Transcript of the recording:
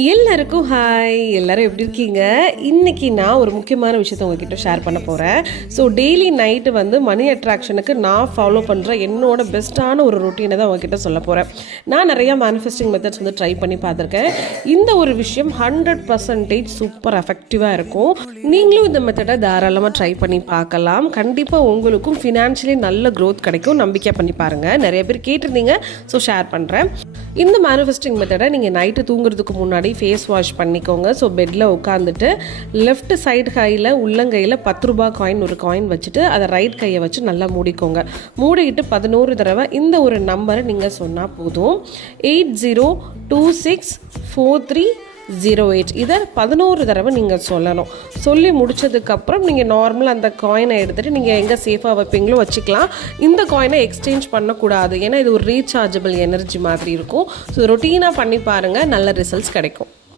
எல்லாருக்கும் ஹாய். எல்லாரும் எப்படி இருக்கீங்க? இன்றைக்கி நான் ஒரு முக்கியமான விஷயத்தை உங்ககிட்ட ஷேர் பண்ண போகிறேன். ஸோ டெய்லி நைட்டு மணி அட்ராக்ஷனுக்கு நான் ஃபாலோ பண்ணுற என்னோட பெஸ்ட்டான ஒரு ரொட்டீனை தான் உங்ககிட்ட சொல்ல போகிறேன். நான் நிறையா மேனிஃபெஸ்டிங் மெத்தட்ஸ் ட்ரை பண்ணி பார்த்துருக்கேன். இந்த ஒரு விஷயம் 100% சூப்பர் எஃபெக்டிவாக இருக்கும். நீங்களும் இந்த மெத்தடை தாராளமாக ட்ரை பண்ணி பார்க்கலாம். கண்டிப்பாக உங்களுக்கும் ஃபினான்ஷியலி நல்ல க்ரோத் கிடைக்கும். நம்பிக்கை பண்ணி பாருங்கள். நிறைய பேர் கேட்டிருந்தீங்க, ஸோ ஷேர் பண்ணுறேன். இந்த மேனிஃபெஸ்டிங் மெத்தடை நீங்கள் நைட்டு தூங்குறதுக்கு முன்னாடி ஃபேஸ் வாஷ் பண்ணிக்கோங்க. ஸோ பெட்டில் உட்காந்துட்டு லெஃப்ட் சைடு கையில் உள்ளங்கையில் 10 ரூபாய் காயின் ஒரு காயின் வச்சுட்டு அதை ரைட் கையை வச்சு நல்லா மூடிக்கோங்க. மூடிக்கிட்டு 11 தடவை இந்த ஒரு நம்பரை நீங்கள் சொன்னால் போதும். 80264308 இதை 11 தடவை நீங்கள் சொல்லணும். சொல்லி முடிச்சதுக்கப்புறம் நீங்கள் நார்மலாக அந்த காயினை எடுத்துகிட்டு நீங்கள் எங்கே சேஃபாக வைப்பீங்களோ வச்சுக்கலாம். இந்த காயினை எக்ஸ்சேஞ்ச் பண்ணக்கூடாது, ஏன்னா இது ஒரு ரீசார்ஜபிள் எனர்ஜி மாதிரி இருக்கும். ஸோ ரொட்டீனாக பண்ணி பாருங்கள், நல்ல ரிசல்ட்ஸ் கிடைக்கும்.